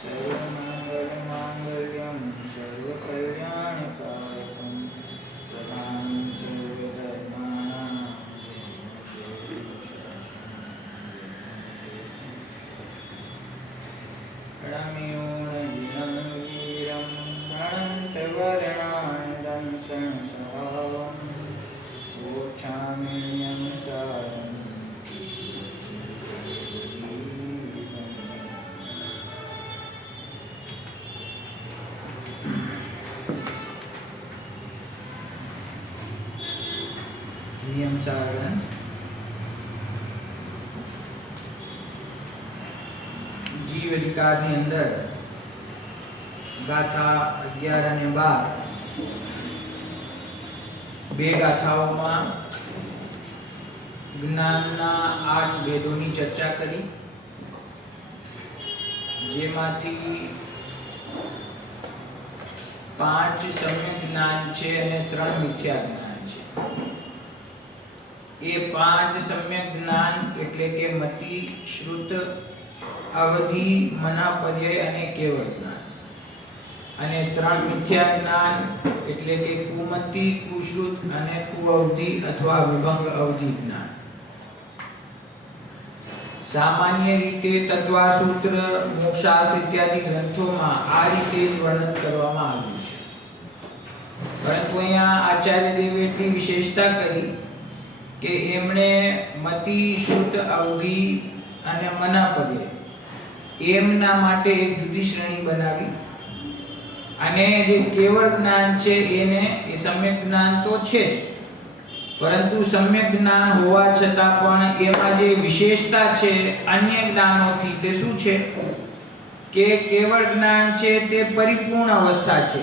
सर्वमङ्गलमाङ्गल्यं सर्वकल्याणकारकं प्रदानं सर्वधर्माणां रम्योणजिनं वीरं अनन्तवर्णानदं संसारं गोक्षाम्यं सारं નિયમ સારણ જીવ અધિકારની અંદર ગાથા 11 અને 12 બે ગાથાઓમાં જ્ઞાનના 8 ભેદોની ચર્ચા કરી, જેમાંથી 5 સમ્યક જ્ઞાન છે અને 3 મિથ્યા જ્ઞાન છે. એ 5 સમ્યક જ્ઞાન એટલે કે મતિ, શ્રુત, અવધિ, મનાપર્યય અને કેવળ જ્ઞાન, અને 3 મિથ્યા જ્ઞાન એટલે કે કુમતિ, કુશ્રુત અને કુઅવધિ અથવા વિભંગ અવધિ જ્ઞાન. સામાન્ય રીતે તત્વાસૂત્ર, મોક્ષશાસ્ત્ર ઇત્યાદિ ગ્રંથોમાં આ રીતે જ વર્ણન કરવામાં આવ્યું છે, પરંતુ અહીંયા આચાર્ય દેવે એટલી વિશેષતા કરી કે એમણે મતિ, શ્રુત, અવધિ અને મનાપર્યય એમના માટે એક જુદી શ્રેણી બનાવી, અને જે કેવળ જ્ઞાન છે એને એ સમ્યક જ્ઞાન તો છે જ, પરંતુ સમ્યક જ્ઞાન હોવા છતાં પણ એમાં જે વિશેષતા છે અન્ય જ્ઞાનોથી તે શું છે કે કેવળ જ્ઞાન છે તે પરિપૂર્ણ અવસ્થા છે.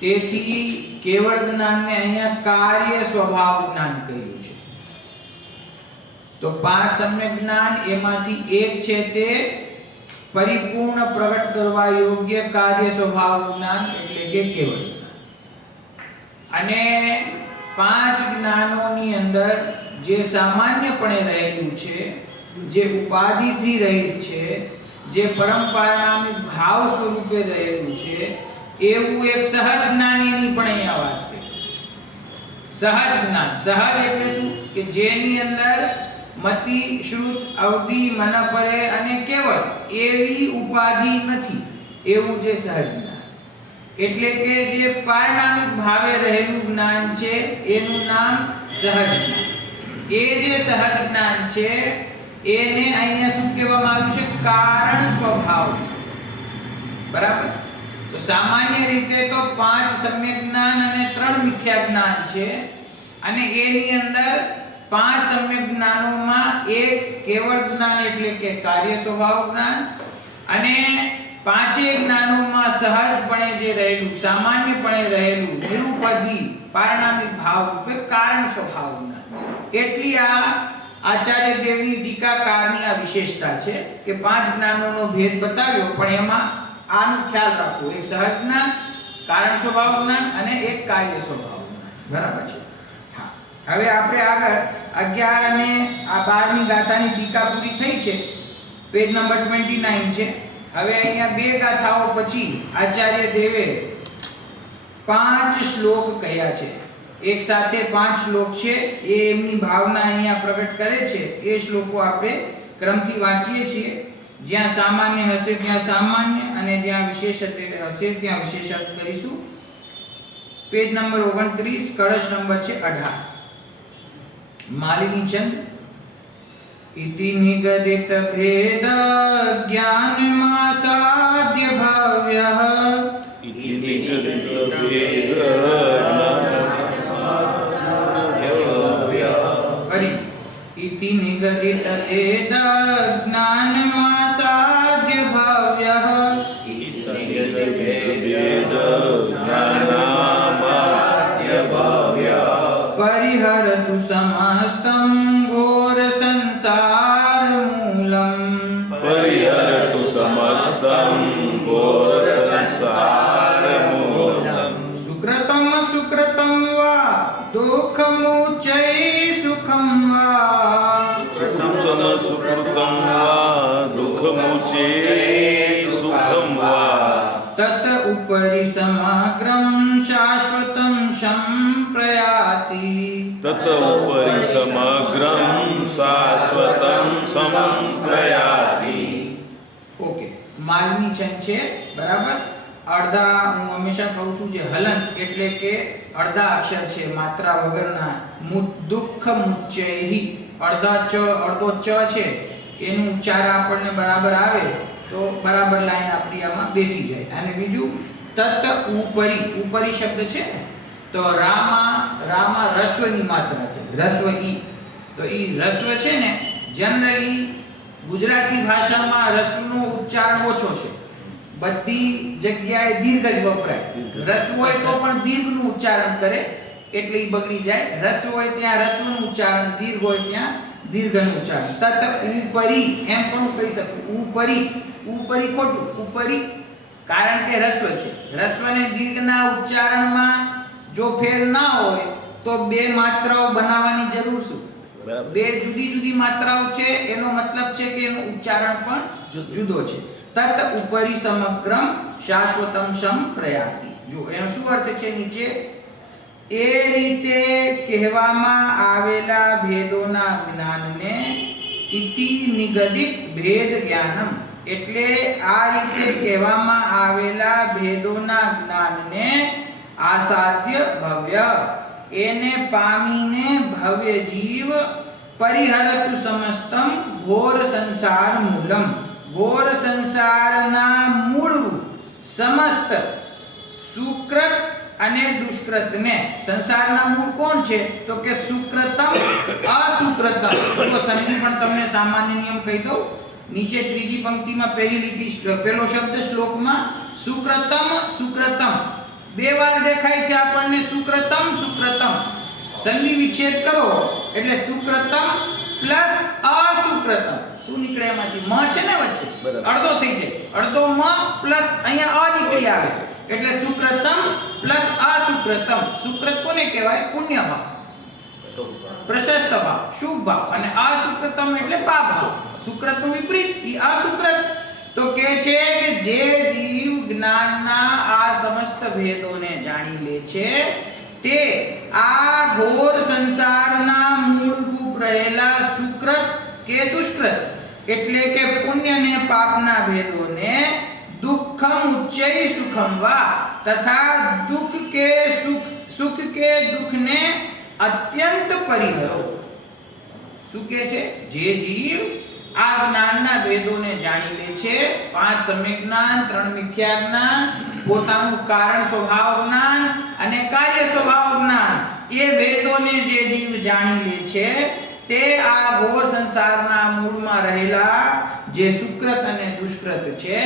તેથી કેવળ જ્ઞાનને અહીંયા કાર્ય સ્વભાવ જ્ઞાન કહ્યું છે. તો 5 સમ્યક જ્ઞાન એમાંથી એક છે તે પરિપૂર્ણ પ્રગટ કરવા યોગ્ય કાર્ય સ્વભાવ જ્ઞાન એટલે કે કેવળ જ્ઞાન. અને 5 જ્ઞાનોની અંદર જે સામાન્યપણે રહેલું છે, જે ઉપાધિથી રહિત છે, જે પરંપરામિક ભાવ સ્વરૂપે રહેલું છે, એવું એક સહજ જ્ઞાનીની પણ અહીંયા વાત કરી. સહજ જ્ઞાન, સહજ એટલે શું કે જેની અંદર મતિ, શ્રુત, અવધિ, મનાપર્યય અને કેવળ એવી ઉપાધિ નથી, એવું જે સહજ જ્ઞાન. એટલે કે જે પારણામિક ભાવે રહેલું જ્ઞાન છે એનું નામ સહજ જ્ઞાન. એ જે સહજ જ્ઞાન છે એને અહીંયા શું કહેવામાં આવ્યું છે? કારણ સ્વભાવ. બરાબર? તો સામાન્ય રીતે તો 5 સમ્યક જ્ઞાન અને 3 મિથ્યા જ્ઞાન છે, અને એની અંદર 5 સમ્યક જ્ઞાનોમાં એક કેવળ જ્ઞાન એટલે કે કાર્ય સ્વભાવ જ્ઞાન, અને 5 જ્ઞાનોમાં સહજપણે જે રહેલું, સામાન્યપણે રહેલું, નિરુપધિ પારણામિક ભાવ રૂપે કારણ સ્વભાવ જ્ઞાન. એટલી આ આચાર્ય દેવની ટીકાકારની આ વિશેષતા છે કે 5 જ્ઞાનોનો ભેદ બતાવ્યો, પણ એમાં આનો ખ્યાલ રાખવો, એક સહજ જ્ઞાન, કારણ સ્વભાવ જ્ઞાન અને એક કાર્ય સ્વભાવ જ્ઞાન. બરાબર છે? હા. હવે આપણે આગળ 11 અને આ 12મી ગાથાની ટીકા પૂરી થઈ છે, પેજ નંબર 29 છે. હવે અહીંયા બે ગાથાઓ પછી આચાર્ય દેવે 5 શ્લોક કહ્યા છે. એક સાથે 5 શ્લોક છે, એ એમની ભાવના અહીંયા પ્રગટ કરે છે. એ શ્લોકો આપણે ક્રમથી વાંચીએ છીએ. જ્યાં સામાન્ય હશે ત્યાં સામાન્ય, અને જ્યાં વિશેષ હશે ત્યાં વિશેષ અર્થ કરીશું. પેજ નંબર 29, કળશ નંબર છે 18. માલિની ચંદ इति निगदित भेद ज्ञानमा साध्य भव्यः इति निगदित भेद फरी इति निगदित भेद ज्ञानमा साध्य भव्यः इति निगदित भेद ज्ञानमा साध्य भव्यः परिहरतु समस्तं घोर संसार मूलम परिहरतु समस्तं घोर संसार मूलम सुकृतं सुकृतं वा दुःखमुच्चै सुखं वा सुकृतं सुकृतं वा दुःखमुच्चै ઉપરી સમગ્રમ શાશ્વતમ સંપ્રયાતિ. તત ઉપરી સમગ્રમ શાશ્વતમ સંપ્રયાતિ. ઓકે, માલની છંદ છે, બરાબર. અડધા, હું હંમેશા કહું છું, જે હલંત એટલે કે અડધા અક્ષર છે માત્રા વગરના. દુઃખ મુચ્ચૈહિ, અડધો ચ છે, એનું ઉચ્ચાર આપણને બરાબર આવે તો બરાબર લાઈન આપણી આમાં બેસી જાય. અને બીજું તત ઉપરી, ઉપરી શબ્દ છે ને, તો રામાં રસ્વની માત્રા છે, રસ્વ ઈ. તો ઈ રસ્વ છે ને, જનરલી ગુજરાતી ભાષામાં રસ્વનો ઉચ્ચારણ ઓછો છે, બધી જગ્યાએ દીર્ઘ જ વપરાય. રસ્વ હોય તો પણ દીર્ઘનું ઉચ્ચારણ કરે એટલે ઈ બગડી જાય. રસ્વ હોય ત્યાં રસ્વનું ઉચ્ચારણ, દીર્ઘ હોય ત્યાં દીર્ઘનું ઉચ્ચારણ. તત ઉપરી એમ પણ હું કહી શકું. ઉપરી ખોટું, ઉપરી, કારણ કે રસ્વ છે. રસ્વને દીર્ઘના ઉચ્ચારણમાં જો ફેર ના હોય તો બે માત્રાઓ બનાવવાની જરૂર શું? બે જુદી જુદી માત્રાઓ છે, એનો મતલબ છે કે એનું ઉચ્ચારણ પણ જુદો છે. તત ઉપરી સમગ્રમ શાશ્વતમ સંપ્રયાતિ. જો એનો શું અર્થ છે નીચે? એ રીતે કહેવામાં આવેલા ભેદોના જ્ઞાનને ઇતિ નિગદિત ભેદ જ્ઞાનમ, એટલે આ રીતે કહેવામાં આવેલા ભેદોના જ્ઞાનને આસાધ્ય ભવ્ય, એને પામીને ભવ્ય જીવ પરિહરતુ સમસ્તમ ઘોર સંસાર મૂલમ, ઘોર સંસારના મૂળરૂપ સમસ્ત સુકૃત અને દુષ્કૃતને. સંસારના મૂળ કોણ છે? તો કે સુકૃતમ અસુકૃતમ. તો સંધિ પણ તમને સામાન્ય નિયમ કહી દઉં. નીચે ત્રીજી પંક્તિમાં પહેલી લીટી, પહેલો શબ્દ શ્લોકમાં સુકૃતમ બે વાર દેખાય છે આપણને. સુકૃતમ સંધિ વિચ્છેદ કરો એટલે સુકૃતમ પ્લસ અસુકૃતમ. શું નીકળે એમાંથી? મ છે ને વચ્ચે, અડધો થઈ જાય. અડધો મ પ્લસ અહીંયા અ નીકળી આવે એટલે સુકૃતમ પ્લસ અસુકૃતમ. સુકૃત કોને કહેવાય? પુણ્ય ભાવ, પ્રશસ્ત ભાવ, શુભ ભાવ. અને અસુકૃતમ એટલે પાપ ભાવ. સુકૃતનું વિપરીત ઈ અસુકૃત. તો કહે છે કે જે જીવ જ્ઞાનના આ સમસ્ત ભેદોને જાણી લે છે તે આ ઘોર સંસારના મૂળ રૂપ રહેલા સુકૃત કે દુષ્કૃત એટલે કે પુણ્ય ને પાપના ભેદોને દુઃખમ ઉચ્ચૈ સુખમ વા તથા સુખ કે દુઃખને અત્યંત પરિહરો. શું કહે છે? જે જીવ આ જ્ઞાનના ભેદોને જાણી લે છે, 5 સમ્યક જ્ઞાન, 3 મિથ્યા જ્ઞાન, પોતાનું કારણ સ્વભાવ જ્ઞાન અને કાર્ય સ્વભાવ જ્ઞાન, એ ભેદોને જે જીવ જાણી લે છે તે આ ઘોર સંસારના મૂળમાં રહેલા જે સુકૃત અને દુષ્કૃત છે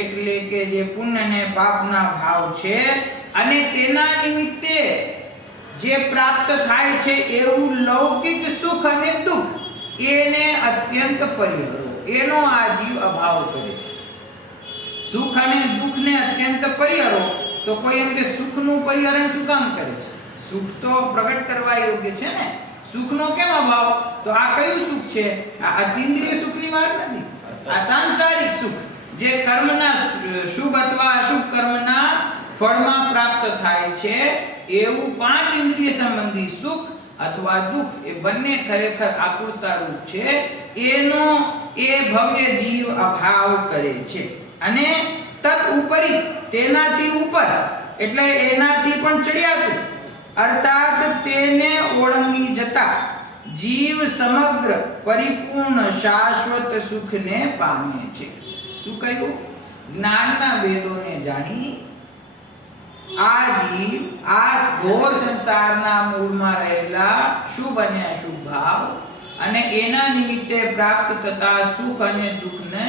એટલે કે જે પુણ્ય અને પાપના ભાવ છે અને તેના નિમિત્તે જે પ્રાપ્ત થાય છે એવું લૌકિક સુખ અને દુઃખ, એને અત્યંત પરિહરો, એનો આ જીવ અભાવ કરે છે. સુખ અને દુઃખને અત્યંત પરિહરો. તો કોઈ એમ કે સુખનું પરિહરણ શું કામ કરે છે? સુખ તો પ્રગટ કરવા યોગ્ય છે ને. સુખનો કેમ અભાવ? તો આ કયું સુખ છે? આ અતિન્દ્રિય સુખની વાત નથી. આ સાંસારિક સુખ જે કર્મના શુભ અથવા અશુભ કર્મના ફળમાં પ્રાપ્ત થાય છે એવું 5 ઇન્દ્રિય સંબંધી સુખ અથવા દુઃખ એ બંને ખરેખર આકુળતા રૂપ છે. એનો એ ભવ્ય જીવ અભાવ કરે છે. અને તત ઉપરી, તેનાથી ઉપર એટલે એનાથી પણ ચડિયાતું, અર્થાત તેને ઓળંગી જતા જીવ સમગ્ર પરિપૂર્ણ શાશ્વત સુખને પામે છે. શું કહ્યું? જ્ઞાનના ભેદોને જાણી આ જીવ આ ઘોર સંસારના મૂળમાં રહેલા શુભ અને અશુભ ભાવ અને એના નિમિત્તે પ્રાપ્ત થતા સુખ અને દુઃખને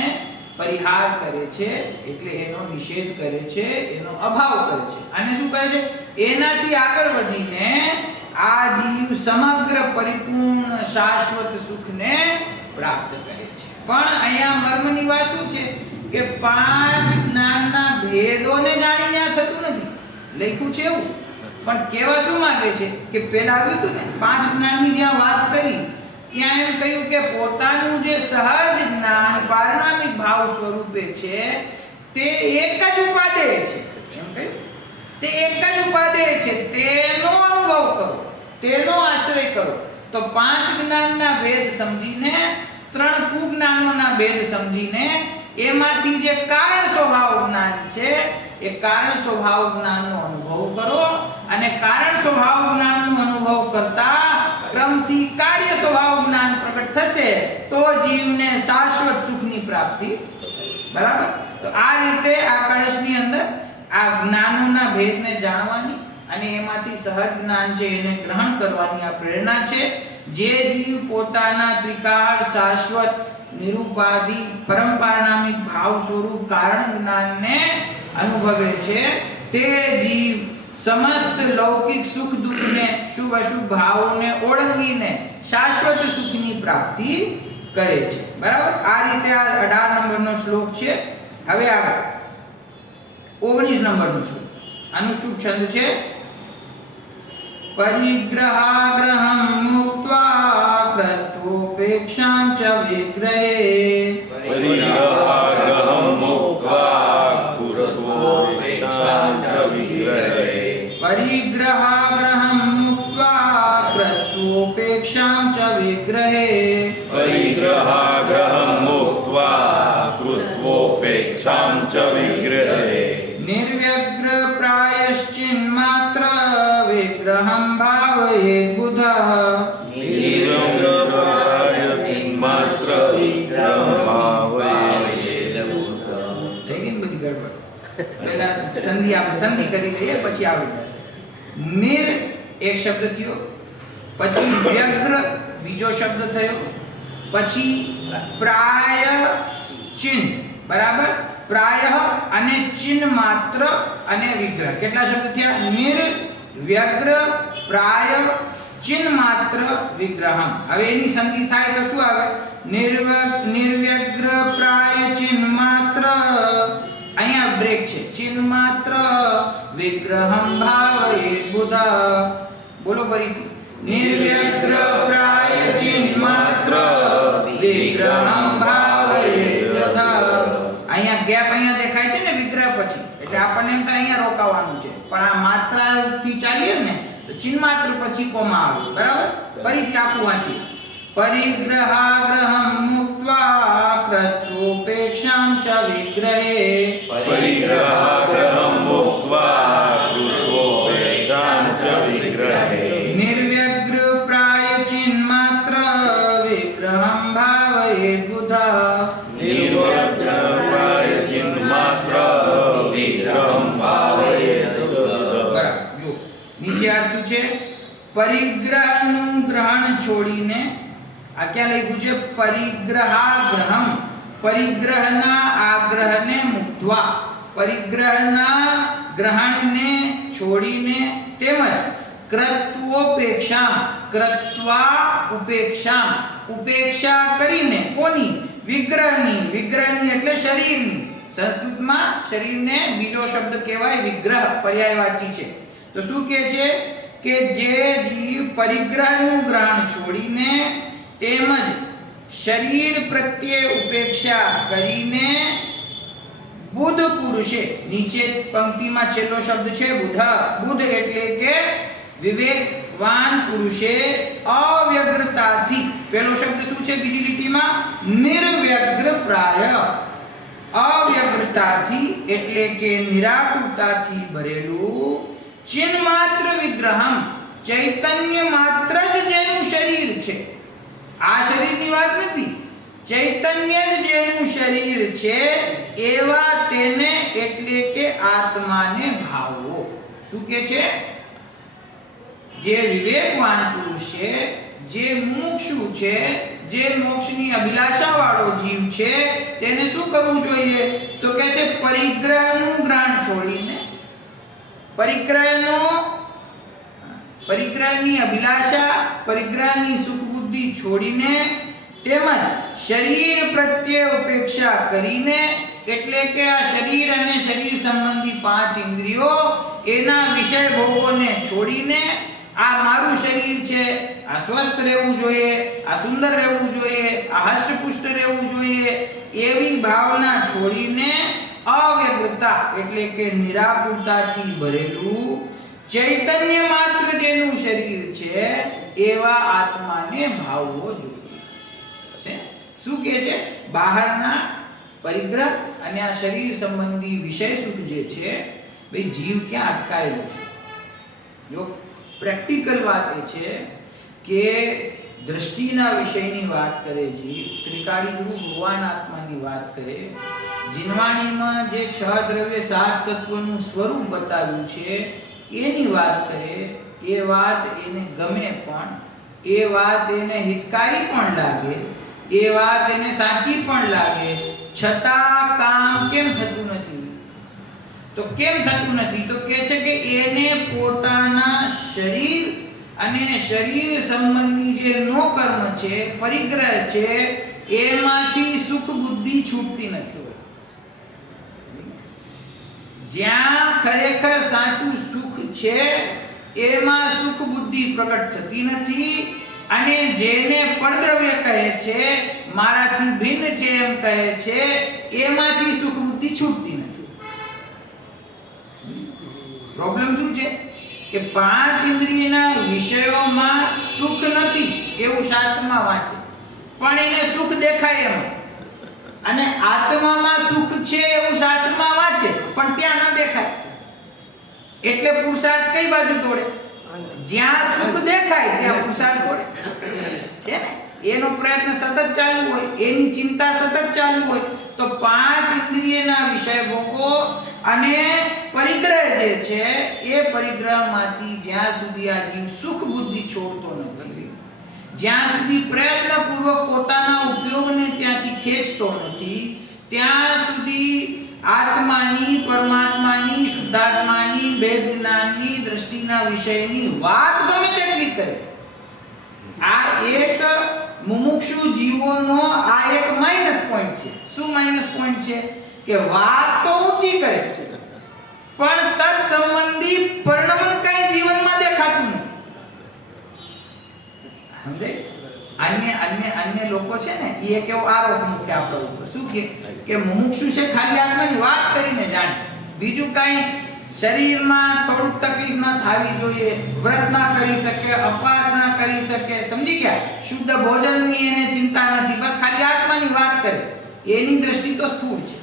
પરિહાર કરે છે, એટલે એનો નિષેધ કરે છે, એનો અભાવ કરે છે. અને શું કરે છે? એનાથી આગળ વધીને આ જીવ સમગ્ર પરિપૂર્ણ શાશ્વત સુખને પ્રાપ્ત કરે છે. પણ અહીંયા મર્મની વાત શું છે કે 5 જ્ઞાનના ભેદોને જાણીને આ થતું નથી. લખ્યું છે એવું, પણ કેવા શું માંગે છે કે પેલા આવ્યું હતું ને 5 જ્ઞાનની જ્યાં વાત કરી ત્યાં એમ કહ્યું કે પોતાનું જે સહજ જ્ઞાન પારણામિક ભાવ સ્વરૂપે છે તે એક જ ઉપાદેય છે. એમ કહ્યું. તે એક જ ઉપાદેય છે, તેનો અનુભવ કરો, તેનો આશ્રય કરો. તો 5 જ્ઞાનના ભેદ સમજીને, 3 કુજ્ઞાનોના ભેદ સમજીને એમાંથી જે કારણ સ્વભાવ જ્ઞાન છે એ કારણ સ્વભાવ જ્ઞાનનો અનુભવ કરો, અને કારણ સ્વભાવ જ્ઞાનનો અનુભવ કરતા ક્રમથી કાર્ય સ્વભાવ જ્ઞાન પ્રગટ થશે તો જીવને શાશ્વત સુખની પ્રાપ્તિ. બરાબર. તો આ રીતે આ કળશની અંદર આ જ્ઞાનોના ભેદને જાણવાની અને એમાંથી સહજ જ્ઞાન છે એને ગ્રહણ કરવાની આ પ્રેરણા છે. જે જીવ પોતાના ત્રિકાળ શાશ્વત નિરૂપાધિ પરંપરાનામિક ભાવ સ્વરૂપ કારણ જ્ઞાનને અનુભવે છે તે જીવ સમસ્ત લૌકિક સુખ દુઃખને શુભ અશુભ ભાવોને ઓળંગીને શાશ્વત સુખની પ્રાપ્તિ કરે છે. બરાબર. આ રીતે આ 18 નંબરનો શ્લોક છે. હવે આગળ 19 નંબરનો શ્લોક. અનુષ્ટુપ છંદ છે. પરિગ્રહાગ્રહં મુક્ત્વા કૃત્વોપેક્ષાં ચ વિગ્રહે. પરિગ્રહાગ્રહં મુક્ત્વા કૃત્વોપેક્ષાં ચ વિગ્રહે. પરિગ્રહાગ્રહં મુક્ત્વા કૃત્વોપેક્ષાં ચ વિગ્રહે. પરિગ્રહાગ્રહં મુક્ત્વા કૃત્વોપેક્ષાં ચ વિગ્રહે. નિર્વ્યગ્ર પ્રાયશ્ચિન્માત્ર વિગ્રહં ભાવયે બુધઃ. નિર્વ્યગ્રપ્રાયચિન્માત્ર વિગ્રહં ભાવયે બુધઃ. થઈ ગઈ ને બધી ગડબડ. પહેલા સંધિ આપણે સંધિ કરી લઈએ પછી આવી જશે. નિર એક શબ્દ થયો, પછી વ્યગ્ર બીજો શબ્દ થયો, પછી પ્રાય ચિન્હ. બરાબર. પ્રાય અને ચિન્હ માત્ર અને વિગ્રહ. કેટલા શબ્દ થયા? નિર વ્યગ્ર પ્રાય ચિન્હ માત્ર વિગ્રહમ. હવે એની સંધિ થાય તો શું આવે? નિર્વ્યગ્ર પ્રાય ચિન્હ માત્ર, અહીંયા બ્રેક છે, ચિન્હ માત્ર વિગ્રહમ ભાવયે બુધ. બોલો ફરીથી. નિર્વ્યગ્ર પ્રાય ચિન્હ માત્ર વિગ્રહમ ભાવયે બુધ. અહીંયા ગેપ અહીંયા દેખાય છે ને વિગ્રહ પછી, એટલે આપણને એમ થાય અહીંયા રોકાવાનું છે, પણ આ માત્રાથી ચાલીએ ને તો ચિન્હ માત્ર પછી કોમા આવે. બરાબર. ફરીથી આખું વાંચીએ. પરિગ્રહાગ્રહં મુક્ત્વા કૃત્વોપેક્ષાં ચ વિગ્રહે. પરિગ્રહાગ્રહં મુક્ત્વા કૃત્વોપેક્ષાં ચ વિગ્રહે. નિર્વ્યગ્ર પ્રાય ચિન્હ માત્ર વિગ્રહં ભાવયે બુધ. નિર્વ્યગ્રપ્રાયચિન્હ માત્ર વિગ્રહં ભાવયે બુધ. બરાબર. જો નીચે આ શું છે? પરિગ્રહનું ગ્રહણ છોડીને, આ ક્યાં લખ્યું છે? પરિગ્રહાગ્રહમ. પરિગ્રહના આગ્રહને મુક્ત્વા, પરિગ્રહના ગ્રહણને છોડીને, તેમજ કૃત્વોપેક્ષાં, કૃત્વા ઉપેક્ષાં, ઉપેક્ષા કરીને. કોની? વિગ્રહની. વિગ્રહની એટલે શરીરની. સંસ્કૃતમાં શરીરને બીજો શબ્દ કહેવાય વિગ્રહ, પર્યાયવાચી છે. તો શું કહે છે કે જે જીવ પરિગ્રહનું ગ્રહણ છોડીને તેમજ શરીર પ્રત્યે ઉપેક્ષા કરીને બુદ્ધ પુરુષે, નીચે પંક્તિમાં છેલ્લો શબ્દ છે બુધ. બુદ્ધ એટલે કે વિવેકવાન પુરુષે અવ્યગ્રતાથી, પહેલો શબ્દ શું છે બીજી લીટીમાં? નિર્વ્યગ્ર પ્રાય. અવ્યગ્રતાથી એટલે કે નિરાકુરતાથી ભરેલું ચિન્હ માત્ર વિગ્રહમ, ચૈતન્ય માત્ર જ જેનું શરીર છે. આ શરીરની વાત નથી, ચૈતન્ય જ જેનું શરીર છે એવા તેને એટલે કે આત્માને ભાવવો. શું કે છે? જે વિવેકવાન પુરુષ છે, જે મુમુક્ષુ છે, જે મોક્ષની અભિલાષા વાળો જીવ છે, તેને શું કરવું જોઈએ? તો કે છે પરિગ્રહનું ગ્રહણ છોડીને, પરિગ્રહની અભિલાષા, પરિગ્રહની સુખ બુદ્ધિ છોડીને, તેમજ શરીર પ્રત્યે ઉપેક્ષા કરીને, એટલે કે આ શરીર અને શરીર સંબંધી 5 ઇન્દ્રિયો, એના વિષય ભોગોને છોડીને, આ મારું શરીર છે, આ સ્વસ્થ રહેવું જોઈએ, આ સુંદર રહેવું જોઈએ, આ હષ્ટપુષ્ટ રહેવું જોઈએ, એવી ભાવના છોડીને અવ્યગ્રતા એટલે કે નિરાકુરતાથી ભરેલું ચૈતન્ય માત્ર જેનું શરીર છે એવા આત્માને ભાવવો જોઈએ. શું કહે છે? બહારના પરિગ્રહ અને આ શરીર સંબંધી વિષય સુખ જે છે ભાઈ જીવ ક્યાં અટકાયેલો છે? જો પ્રેક્ટિકલ વાત એ છે કે દ્રષ્ટિના વિષયની વાત કરે, જીવ ત્રિકાળી ધ્રુવ ભગવાન આત્માની વાત કરે, જીનવાણીમાં જે 6 દ્રવ્ય 7 તત્વનું સ્વરૂપ બતાવ્યું છે એની વાત કરે, એ વાત એને ગમે પણ, એ વાત એને હિતકારી પણ લાગે, એ વાત એને સાચી પણ લાગે, છતાં કામ કેમ થતું નથી? તો કેમ થતું નથી? તો કહે છે કે એને પોતાના શરીર અને શરીર સંબંધી જે નો કર્મ છે, પરિગ્રહ છે, એમાંથી સુખ બુદ્ધિ છૂટતી નથી. જ્યાં ખરેખર સાચું સુખ છે એમાં સુખ બુદ્ધિ પ્રગટ થતી નથી, અને જેને પરદ્રવ્ય કહે છે, મારાથી ભિન્ન છે એમ કહે છે, એમાંથી સુખ બુદ્ધિ છૂટતી નથી. પ્રોબ્લેમ શું છે કે 5 ઇન્દ્રિયના વિષયોમાં સુખ નથી એવું શાસ્ત્રમાં વાંચે, પણ એને સુખ દેખાય એમ, અને આત્મામાં સુખ છે એવું શાસ્ત્રમાં વાંચે પણ ત્યાં ન દેખાય. એટલે પુરુષાર્થ કઈ બાજુ દોડે? જ્યાં સુખ દેખાય ત્યાં પુરુષાર્થ દોડે છે ને. એનો પ્રયત્ન સતત ચાલુ હોય, એની ચિંતા સતત ચાલુ હોય. તો 5 ઇન્દ્રિયના વિષય ભોગો અને પરિગ્રહ જે છે એ પરિગ્રહમાંથી જ્યાં સુધી આ જીવ સુખ બુદ્ધિ છોડતો નથી, જ્યાં સુધી પ્રયત્નપૂર્વક પોતાના ઉપયોગને ત્યાંથી ખેંચતો નથી, ત્યાં સુધી આત્માની, પરમાત્માની, શુદ્ધાત્માની, વેદ જ્ઞાનની, દ્રષ્ટિના વિષયની વાત ગમે તેટલી કરે. આ એક મુમુક્ષુ જીવોનો આ એક માઈનસ પોઈન્ટ છે. શું માઈનસ પોઈન્ટ છે? કે વાત તો ઊંચી કરે પણ તત્ સંબંધી પરિણામ કઈ જીવનમાં દેખાતું નથી. સમજે? અન્ય લોકો છે ને એ એક એવો આરોપ મૂકે આપણા ઉપર. શું કે મુમુક્ષુ છે ખાલી આત્માની વાત કરીને જાણે, બીજું કઈ શરીરમાં થોડુંક તકલીફ ના થવી જોઈએ, વ્રત ના કરી શકે, ઉપવાસ ના કરી શકે, સમજી ગયા? શુદ્ધ ભોજનની એને ચિંતા નથી, બસ ખાલી આત્માની વાત કરે. એની દ્રષ્ટિ તો સ્થૂળ છે.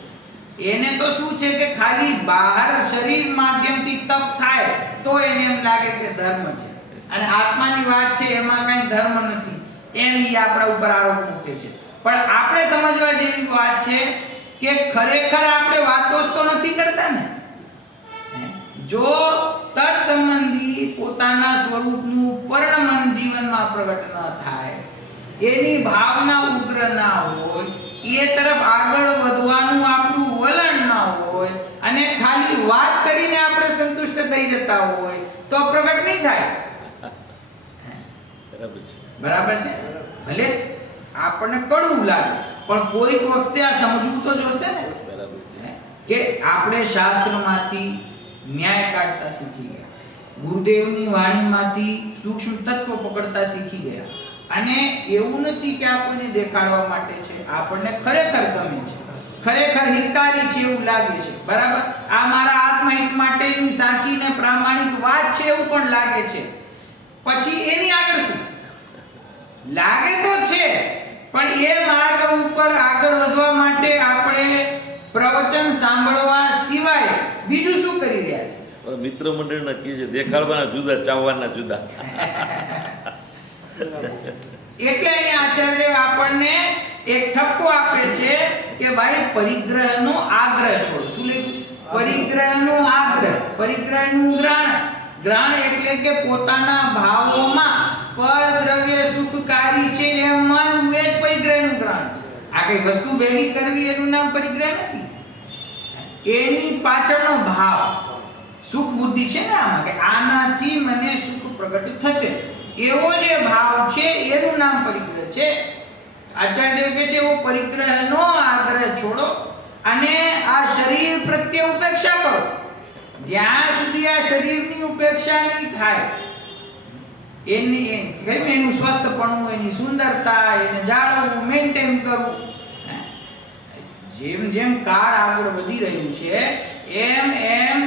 એને તો શું છે કે ખાલી બહાર શરીર માધ્યમથી તપ થાય તો એને એમ લાગે કે ધર્મ છે, અને આત્માની વાત છે એમાં કઈ ધર્મ નથી એમ ઈ આપણા ઉપર આરોપ મૂકે છે. પણ આપણે સમજવા જેવી વાત છે કે ખરેખર આપણે વાતોસ તો નથી કરતા ને. જો તત્ સંબંધી પોતાના સ્વરૂપનું પરિણમન જીવનમાં પ્રગટ ન થાય, એની ભાવના ઉગ્ર ના હોય, એ તરફ આગળ વધવાનું આપણું વલણ ના હોય, અને ખાલી વાત કરીને આપણે સંતુષ્ટ થઈ જતા હોય તો પ્રગટ નહીં થાય. બરાબર છે? ભલે આપણને કડવું લાગે પણ કોઈક વખતે આ સમજવું તો જોશે ને કે આપણે શાસ્ત્રમાંથી ન્યાય કાઢતા શીખી ગયા, ગુરુદેવની વાણીમાંથી સૂક્ષ્મ તત્વ પકડતા શીખી ગયા, અને એવું નથી કે આપણને દેખાડવા માટે છે, આપણને ખરેખર ગમે છે, ખરેખર હિતકારી છે એવું લાગે છે. બરાબર? આ મારા આત્મહિત માટેની સાચી ને પ્રામાણિક વાત છે એવું પણ લાગે છે. પછી એની આગળ શું? લાગે તો છે પણ એ માર્ગ ઉપર આગળ વધવા માટે આપણે પ્રવચન સાંભળવા સિવાય બીજું શું કરી રહ્યા છે? મિત્ર મંડળ નક્કી છે, દેખાડવાના જુદા, ચાવવાના જુદા. એટલે અહીંયા આચાર્ય આપણને એક ઠપકો આપે છે કે ભાઈ પરિગ્રહનો આગ્રહ છોડો. શું લખ્યું છે? પરિગ્રહનો આગ્રહ, પરિગ્રહનું ગ્રહણ. ગ્રહણ એટલે કે પોતાના ભાવોમાં પરદ્રવ્ય સુખકારી છે એમ માનવું, એ જ પરિગ્રહનું ગ્રહણ છે. આ કઈ વસ્તુ ભેગી કરવી એનું નામ પરિગ્રહ નથી. એની પાછળનો ભાવ સુખ બુદ્ધિ છે ને, આમાં કે આનાથી મને સુખ પ્રગટ થશે, એવો જે ભાવ છે એનું નામ પરિગ્રહ છે. આચાર્ય કહે છે એવો પરિગ્રહનો આગ્રહ છોડો અને આ શરીર પ્રત્યે ઉપેક્ષા કરો. જ્યાં સુધી આ શરીરની ઉપેક્ષા નહીં થાય, એનું સ્વસ્થપણું, એની સુંદરતા, એને જાળવવું, મેન્ટેન કરવું, જેમ જેમ કાળ આગળ વધી રહ્યું છે એમ એમ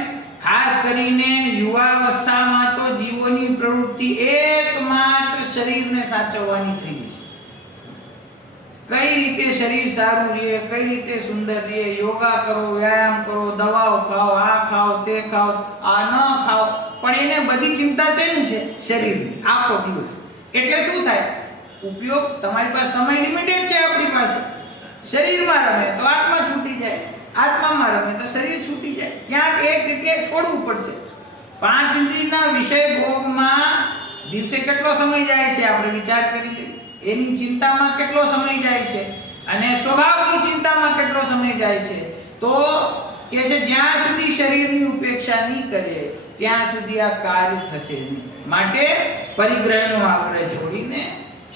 ખાસ કરીને યુવાવસ્થામાં તો જીવોની પ્રવૃત્તિ એકમાત્ર શરીરને સાચવવાની થઈ ગઈ છે. કઈ રીતે શરીર સારું રહે, કઈ રીતે સુંદર રહે, યોગા કરો, વ્યાયામ કરો, દવાઓ ખાઓ, આ ખાઓ, તે ખાઓ, આ ન ખાઓ, પણ એને બધી ચિંતા શેની છે? શરીરની. આખો દિવસ એટલે શું થાય? ઉપયોગ તમારી પાસે સમય લિમિટેડ છે. આપણી પાસે શરીરમાં રમે તો આત્મા છૂટી જાય, આત્મામાં રમે તો શરીર છૂટી જાય. ક્યાંક એક જગ્યાએ છોડવું પડશે. પાંચ ઇન્દ્રિયના વિષય ભોગમાં દિવસે કેટલો સમય જાય છે આપણે વિચાર કરી લઈએ. એની ચિંતામાં કેટલો સમય જાય છે અને સ્વભાવની ચિંતામાં કેટલો સમય જાય છે. તો કે છે જ્યાં સુધી શરીરની ઉપેક્ષા નહીં કરે ત્યાં સુધી આ કાર્ય થશે નહીં. માટે પરિગ્રહનો આગ્રહ છોડીને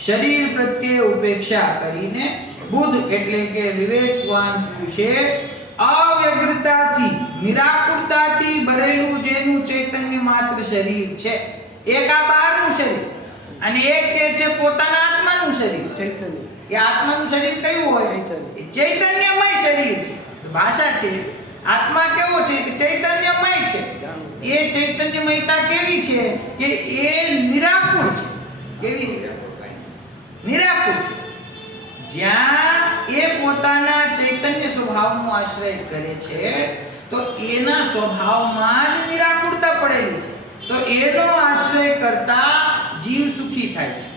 શરીર પ્રત્યે ઉપેક્ષા કરીને બુદ્ધ એટલે કે વિવેકવાન પુરુષે અવ્યગ્રતાથી, નિરાકુરતાથી ભરેલું જેનું ચૈતન્ય માત્ર શરીર છે, એક આ બહારનું શરીર અને એક તે છે પોતાના આત્માનું શરીર. ચૈતન્ય એ આત્માનું શરીર કયું હોય? એ ચૈતન્યમય શરીર છે. ભાષા છે આત્મા કેવો છે? કે ચૈતન્યમય છે. એ ચૈતન્યમયતા કેવી છે? કે એ નિરાકુર છે. કેવી છે? નિરાકુર છે. જ્યાં એ પોતાના ચૈતન્ય સ્વભાવનો આશ્રય કરે છે તો એના સ્વભાવમાં જ નિરાકુરતા પડેલી છે. તો એનો આશ્રય કરતા જીવ સુખી થાય છે.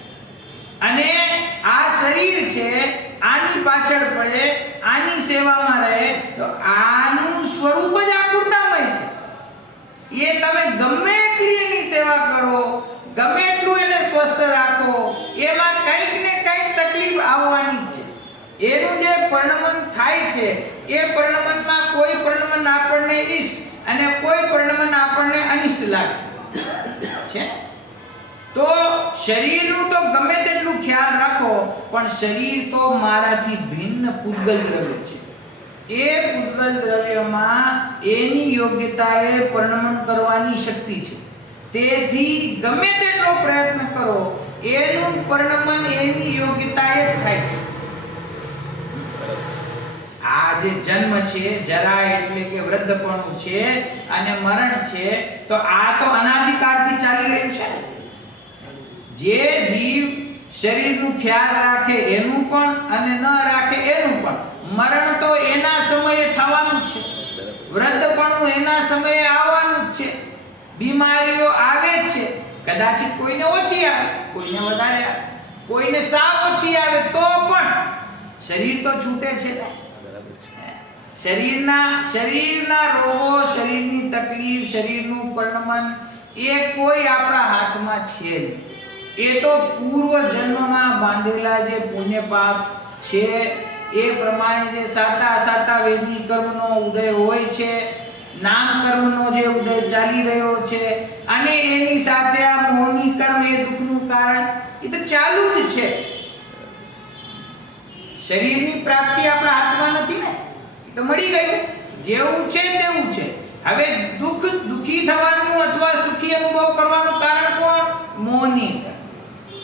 અને આ શરીર છે આની પાછળ પડે, આની સેવામાં રહે તો આનું સ્વરૂપ જ આકુરતામય છે. એ તમે ગમે એટલી એની સેવા કરો, ગમે એટલું એને સ્વસ્થ રાખો, એમાં કંઈક ને કંઈક તકલીફ આવવાની જ છે. એનું જે પરિણમન થાય છે એ પરિણમનમાં કોઈ પરિણમન આપણને ઈષ્ટ અને કોઈ પરિણમન આપણને અનિષ્ટ લાગશે છે. તો શરીરનું તો ગમે તેટલું ખ્યાલ રાખો પણ શરીર તો મારાથી ભિન્ન પૂતગલ દ્રવ્ય છે. એ પૂતગલ દ્રવ્યમાં એની યોગ્યતાએ પરિણમન કરવાની શક્તિ છે. તેથી ગમે તેટલો પ્રયત્ન કરો એનું પરિણમન એની યોગ્યતાએ જ થાય છે. આ જે જન્મ છે, જરા એટલે કે વૃદ્ધપણું છે અને મરણ છે, તો આ તો અનાદિકાળથી ચાલી રહ્યું છે. જે જીવ શરીરનું ખ્યાલ રાખે એનું પણ અને ન રાખે એનું પણ, મરણ તો એના સમયે થવાનું જ છે, વૃદ્ધપણું એના સમયે આવવાનું જ છે, બીમારીઓ આવે જ છે. કદાચિત કોઈને ઓછી આવે, કોઈને વધારે આવે, કોઈને સાવ ઓછી આવે તો પણ શરીર તો છૂટે છે ને. શરીરના રોગો, શરીરની તકલીફ, શરીરનું પરિણમન એ કોઈ આપણા હાથમાં છે નહીં. એ તો પૂર્વ જન્મમાં બાંધેલા જે પુણ્ય પાપ છે એ પ્રમાણે જે સાતા વેદની કર્મનો ઉદય હોય છે, નામ કર્મનો જે ઉદય ચાલી રહ્યો છે અને એની સાથે આ મોહની કર્મ એ દુઃખનું કારણ એ તો ચાલુ જ છે. શરીરની પ્રાપ્તિ આપણા હાથમાં નથી ને, એ તો મળી ગયું. જેવું છે તેવું છે. હવે દુઃખી થવાનું અથવા સુખી અનુભવ કરવાનું કારણ કોણ? મોહની કર્મ,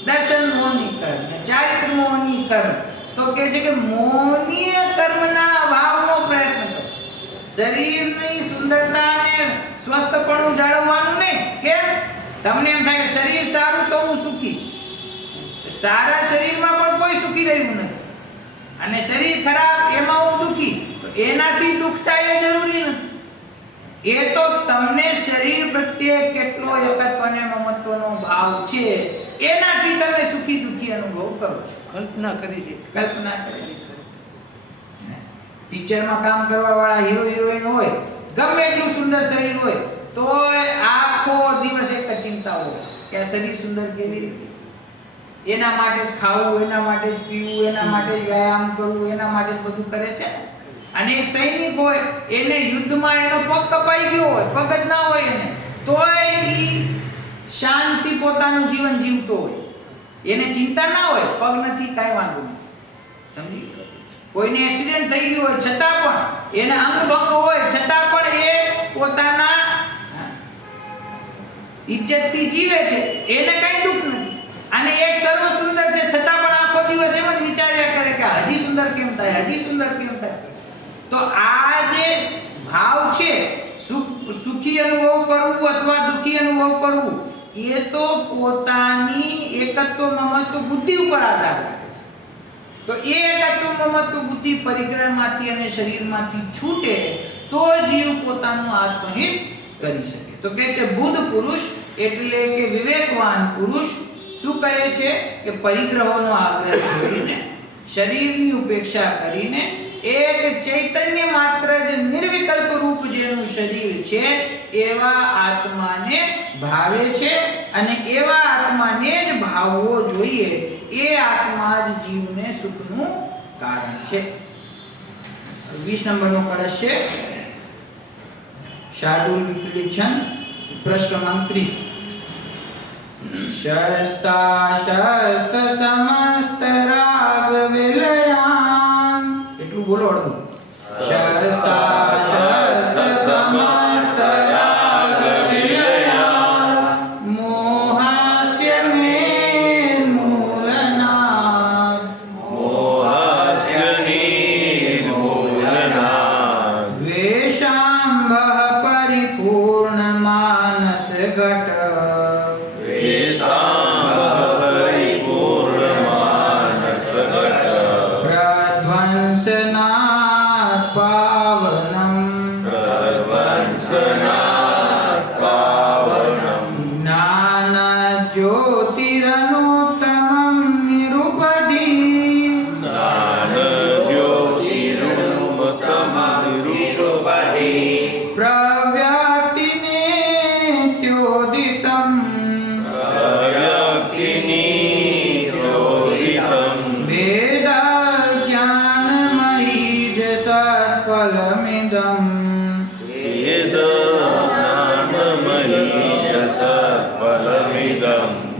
દર્શન મોહની કર્મ, ચારિત્ર મોહની કર્મ. તો કે છે કે મોહનીય કર્મના ભાવનો પ્રયત્ન કરો. શરીરની સુંદરતા અને સ્વસ્થપણું જાળવવાનું નહીં. કેમ? તમને એમ થાય કે શરીર સારું તો હું સુખી. સારા શરીરમાં પણ કોઈ સુખી રહ્યું નથી અને શરીર ખરાબ એમાં હું દુખી. તો એનાથી દુઃખ થાય એ જરૂરી નથી. એ તો તમને શરીર પ્રત્યે કેટલો એકત્વ અને મમત્વનો ભાવ છે એનાથી તમે સુખી દુખી અનુભવ કરો છો. કલ્પના કરી છે. પિક્ચરમાં કામ કરવા વાળા હીરો હિરોઈન હોય, ગમે એટલું સુંદર શરીર હોય તો આખો દિવસ એક જ ચિંતા હોય કે આ શરીર સુંદર કેવી રીતે, એના માટે જ ખાવું, એના માટે જ પીવું, એના માટે જ વ્યાયામ કરવું, એના માટે જ બધું કરે છે. અને એક સૈનિક હોય એને યુદ્ધમાં એનો પગ કપાઈ ગયો હોય, પગ જ ના હોય એને, તોય ઈ શાંતિ પોતાનું જીવન જીવતો હોય, એને ચિંતા ના હોય, પગ નથી કાંઈ વાંધો નથી. સમજી? કોઈને એક્સિડન્ટ થઈ ગયું હોય છતાં પણ, એને અંગભંગ હોય છતાં પણ એ પોતાના ઇજ્જતથી જીવે છે, એને કઈ દુઃખ નથી. અને એક સર્વ સુંદર છે છતાં પણ આખો દિવસ એમ જ વિચાર્યા કરે કે હજી સુંદર કેમ થાય, હજી સુંદર કેમ થાય. તો આ જે ભાવ છે, સુખી અનુભવ કરવું અથવા દુખી અનુભવ કરવું, એ તો પોતાની એકત્વ મમત્વ બુદ્ધિ ઉપર આધાર રાખે છે. તો એ એકત્વ મમત્વ બુદ્ધિ પરિગ્રહમાંથી અને શરીરમાંથી છૂટે તો જીવ પોતાનું આત્મહિત કરી શકે. તો કહે છે બુદ્ધ પુરુષ એટલે કે વિવેકવાન પુરુષ શું કહે છે કે પરિગ્રહોનો આગ્રહ છોડીને, શરીરની ઉપેક્ષા કરીને એક ચૈતન્ય માત્ર જ નિર્વિકલ્પ રૂપ જેનું શરીર છે એવા આત્માને ભાવે છે અને એવા આત્માને જ ભાવવો જોઈએ. એ આત્મા જ જીવને સુખનું કારણ છે. 20 નંબરનો કળશ છે શાર્દૂલ વિપુલી છંદ, પ્રશ્ન ક્રમાંક 30. શસ્તા શસ્ત સમસ્ત રાગ વિલયાન. એટલું બોલો અડધું. શસ્તા શસ્ત સમસ્ત રાગ વિલયાન મોહાસ્ય નિર્મૂલનાદ. મોહાસ્ય નિર્મૂલનાદ. વેશાંભ પરિપૂર્ણ માનસ ઘટ. પ્રધ્વંસનાદ પાવનમ. જ્ઞાન જ્યોતિરનુત્તમં નિરુપધિ. પ્રવ્યક્તિ નિત્યોદિતમ. વેદ જ્ઞાનમયી જ સત્ફલમિદં.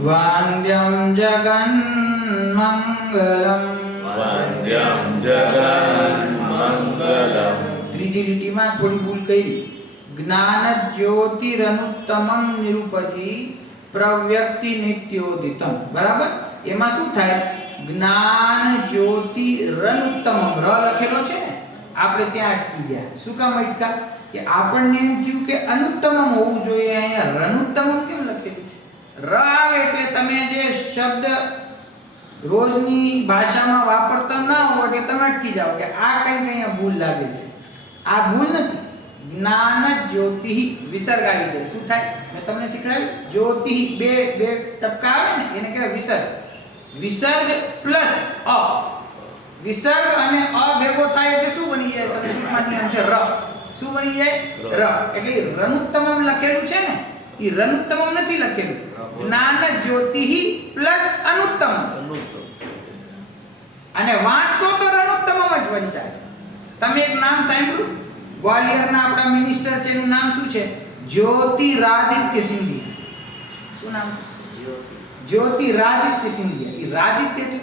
વાંદ્યમ જગન્મંગલમ. ત્રીજી લીટીમાં થોડી ભૂલ કરી. જ્ઞાન જ્યોતિરનુત્તમં નિરુપધિ પ્રવ્યક્તિ નિત્યોદિતમ. બરાબર? એમાં શું થાય? જ્ઞાન જ્યોતિરનુત્તમમ, ર લખેલો છે ને, આપણે ત્યાં અટકી ગયા. શું કામ અટકા? કે આપણને એમ થયું કે અનુત્તમમ હોવું જોઈએ, અહીંયા રનુત્તમમ કેમ લખેલું છે? ર આવે એટલે તમે જે શબ્દ રોજની ભાષામાં વાપરતા ના હો એટલે તમે અટકી જાઓ કે આ કઈ અહીંયા ભૂલ લાગે છે. આ ભૂલ નથી. જ્ઞાન જ્યોતિ વિસર્ગ આવી જાય. શું થાય? મેં તમને શીખવાડ્યું. જ્યોતિ બે ટપકા આવે ને એને કહેવાય વિસર્ગ. વિસર્ગ પ્લસ અ. વિસર્ગ અને અ ભેગો થાય એટલે શું બની જાય? સંસ્કૃતમાં નિયમ છે ર. શું બની જાય? ર. એટલે રનુત્તમમ લખેલું છે ને, એ રનુત્તમમ નથી લખેલું. જ્ઞાન જ્યોતિ પ્લસ અનુત્તમ. અને વાંચશો તો રનુત્તમમ જ વંચાશે. તમે એક નામ સાંભળ્યું? ગ્વાલિયરના આપણા મિનિસ્ટર છે, એનું નામ શું છે? જ્યોતિરાદિત્ય સિંધિયા. શું નામ છે? જ્યોતિરાદિત્ય સિંધિયા. એ રાદિત્ય એટલે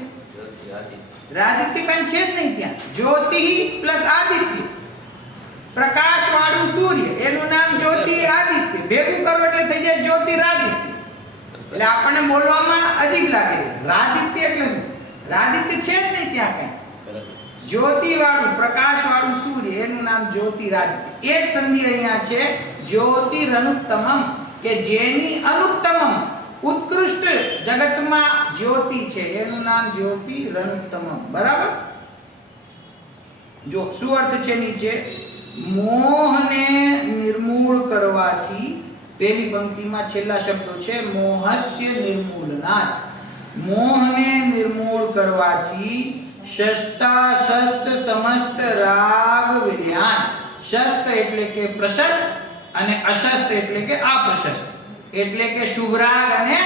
રાદિત્ય કઈ છે જ નહીં ત્યાં. જ્યોતિ પ્લસ આદિત્ય, પ્રકાશ વાળું સૂર્ય, એનું નામ જ્યોતિ આદિત્ય. ભેગું કરો એટલે થઈ જાય જ્યોતિરાદિત્ય. એટલે આપણને બોલવામાં અજીબ લાગે. રાદિત્ય એટલે શું? રાદિત્ય છે જ નહીં ત્યાં કઈ. જ્યોતિ વાળું પ્રકાશ વાળું સૂર્ય, એનું નામ જ્યોતિરાદિત્ય. એક સંધિ અહીંયા છે જ્યોતિરનુત્તમમ, કે જેની અનુત્તમમ ઉત્કૃષ્ટ જગતમાં જ્યોતિ છે, એનું નામ જ્યોતિરનુત્તમમ. બરાબર? જો શું અર્થ છે નીચે? મોહને નિર્મૂળ કરવાથી, પહેલી પંક્તિમાં છેલ્લા શબ્દો છે મોહસ્ય નિર્મૂલનાથ. મોહને નિર્મૂળ કરવાથી શસ્તા શસ્ત સમસ્ત રાગ વિલ્યાન. શસ્ત એટલે કે પ્રશસ્ત અને અશસ્ત એટલે કે અપ્રશસ્ત, એટલે કે શુભ રાગ અને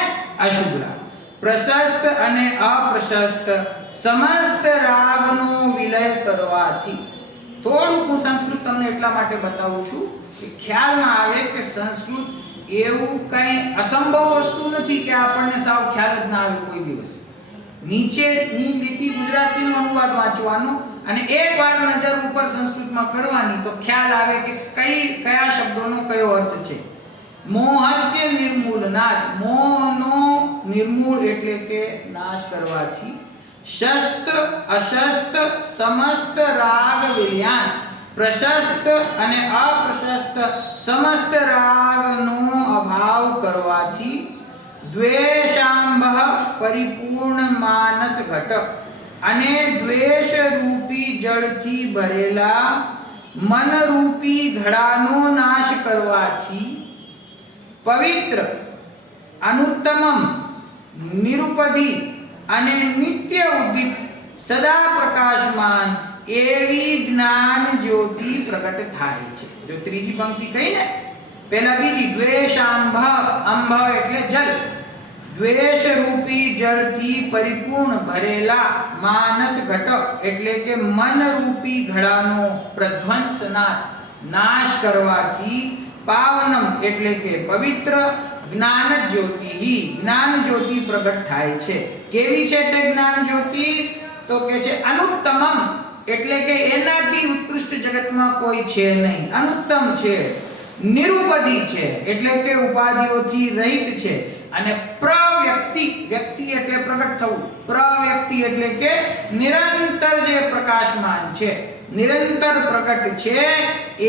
અશુભ રાગ. પ્રશસ્ત અને અપ્રશસ્ત સમસ્ત રાગનો વિલય કરવાથી. થોડુંક હું સંસ્કૃત તમને એટલા માટે બતાવું છું કે ખ્યાલમાં આવે કે સંસ્કૃત એવું કઈ અસંભવ વસ્તુ નથી કે આપણને સાવ ખ્યાલ જ ના આવે કોઈ દિવસ. નીચેની લીટી ગુજરાતીનો અનુવાદ વાંચવાનો અને એકવાર નજર ઉપર સંસ્કૃતમાં કરવાની તો ખ્યાલ આવે કે કયા શબ્દોનો કયો અર્થ છે. મોહસ્ય નિર્મૂલનાદ. મોહનો નિર્મૂળ એટલે કે નાશ કરવાથી. શસ્ત અશસ્ત સમસ્ત રાગ વિલ્યાન. પ્રશસ્ત અને અપ્રશસ્ત સમસ્ત રાગનો અભાવ કરવાથી દ્વેષાંભ પરિપૂર્ણ માનસ ઘટ અને દ્વેષ રૂપી જળથી ભરેલા મન રૂપી ઘડાનો નાશ કરવાથી પવિત્ર અનુત્તમમ નિરુપધિ અને નિત્ય ઉદિત સદા પ્રકાશમાન એવી જ્ઞાન જ્યોતિ પ્રગટ થાય છે. જો ત્રીજી પંક્તિ કહી ને, પહેલા બીજી દ્વેષાંભ, અંભ એટલે જલ, દ્વેષ રૂપી જળથી પરિપૂર્ણ ભરેલા માનસ ઘટ એટલે કે મન રૂપી ઘડાનો પ્રધ્વંસના નાશ કરવાથી પાવનમ એટલે કે પવિત્ર જ્ઞાન જ્યોતિ જ્ઞાન જ્યોતિ પ્રગટ થાય છે. કેવી છે તે જ્ઞાન જ્યોતિ? તો કે છે અનુત્તમમ એટલે કે એનાથી ઉત્કૃષ્ટ જગતમાં કોઈ છે નહીં, અનુત્તમ છે. નિરુપધિ છે એટલે કે ઉપાધિઓથી રહિત છે. અને પ્રવ્યક્તિ, વ્યક્તિ એટલે પ્રગટ થવું, પ્રવ્યક્તિ એટલે કે નિરંતર જે પ્રકાશમાન છે, નિરંતર પ્રગટ છે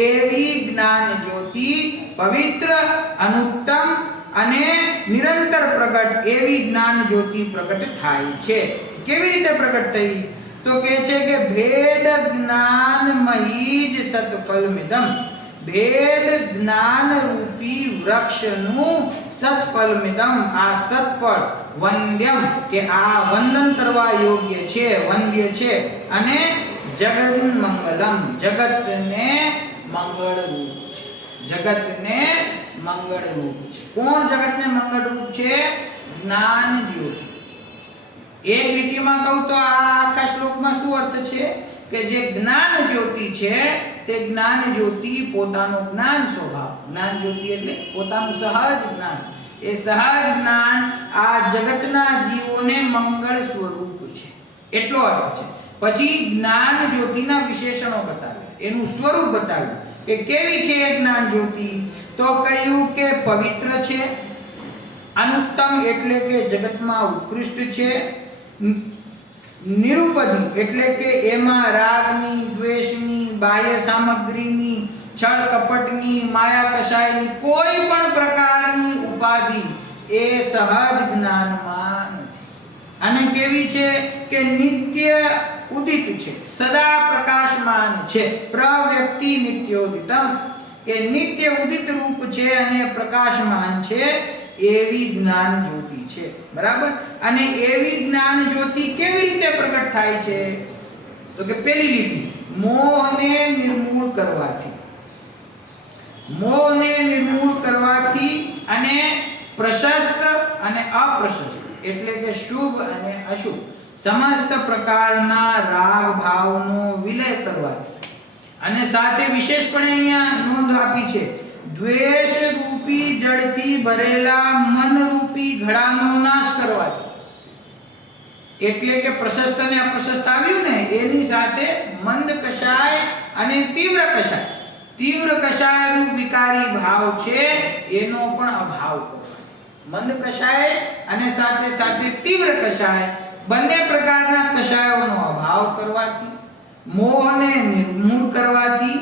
એવી જ્ઞાન જ્યોતિ પવિત્ર, અનુત્તમ અને નિરંતર પ્રગટ એવી જ્ઞાન જ્યોતિ પ્રગટ થાય છે. કેવી રીતે પ્રગટ થઈ? તો કહે છે કે ભેદ જ્ઞાનમયી જ સત્ફલમિદમ, ભેદ જ્ઞાન રૂપી વૃક્ષનું સત્ફલમિદમ, આ સત્ફળ વંદ્યમ કે આ વંદન કરવા યોગ્ય છે, વંદ્ય છે. અને જગન મંગલમ, જગતને મંગળ રૂપ છે, જગતને મંગળ રૂપ છે. કોણ જગતને મંગળ રૂપ છે? જ્ઞાન જ્યોતિ. એક લીટીમાં કહું તો આ આખા શ્લોકમાં શું અર્થ છે કે જે જ્ઞાન જ્યોતિ છે તે જ્ઞાન જ્યોતિ પોતાનો જ્ઞાન સ્વભાવ, જ્ઞાન જ્યોતિ એટલે પોતાનું સહજ જ્ઞાન, એ સહજ જ્ઞાન આ જગતના જીવોને મંગળ સ્વરૂપ છે, એટલો અર્થ છે. પછી જ્ઞાન જ્યોતિના વિશેષણો બતાવ્યા, એનું સ્વરૂપ બતાવ્યું કે કેવી છે એ જ્ઞાન જ્યોતિ. તો કહ્યું કે પવિત્ર છે, અનુત્તમ એટલે કે જગતમાં ઉત્કૃષ્ટ છે, નિરુપધિ એટલે કે એમાં રાગની, દ્વેષની, બાહ્ય સામગ્રીની, છળ કપટની, માયા કષાયની કોઈ પણ પ્રકારની ઉપાધિ એ સહજ જ્ઞાનમાં નથી. અને કેવી છે કે નિત્ય ઉદિત છે, સદા પ્રકાશમાન છે, પ્રવ્યક્તિ નિત્યોદિતમ કે નિત્ય ઉદિત રૂપ છે અને પ્રકાશમાન છે એવી જ્ઞાન જ્યોતિ છે. બરાબર? અને એવી જ્ઞાન જ્યોતિ કેવી રીતે પ્રગટ થાય છે? તો કે પહેલી લીટી, મોહને નિર્મૂળ કરવાથી, મોહને નિર્મૂળ કરવાથી અને પ્રશસ્ત અને અપ્રશસ્ત એટલે કે શુભ અને અશુભ સમસ્ત પ્રકારના રાગ ભાવનો વિલય કરવાથી, અને સાથે વિશેષપણે અહીંયા નોંધ આપી છે દ્વેષ રૂપી જળથી ભરેલા મન રૂપી ઘડાનો નાશ કરવાથી. એટલે કે પ્રશસ્ત અને અપ્રશસ્ત આવ્યું ને, એની સાથે મંદ કષાય અને તીવ્ર કષાય, તીવ્ર કષાય રૂપ વિકારી ભાવ છે એનો પણ અભાવ કરવાનો. મંદ કષાય અને સાથે સાથે તીવ્ર કષાય બંને પ્રકારના કષાયોનો અભાવ કરવાથી, મોહને નિર્મૂળ કરવાથી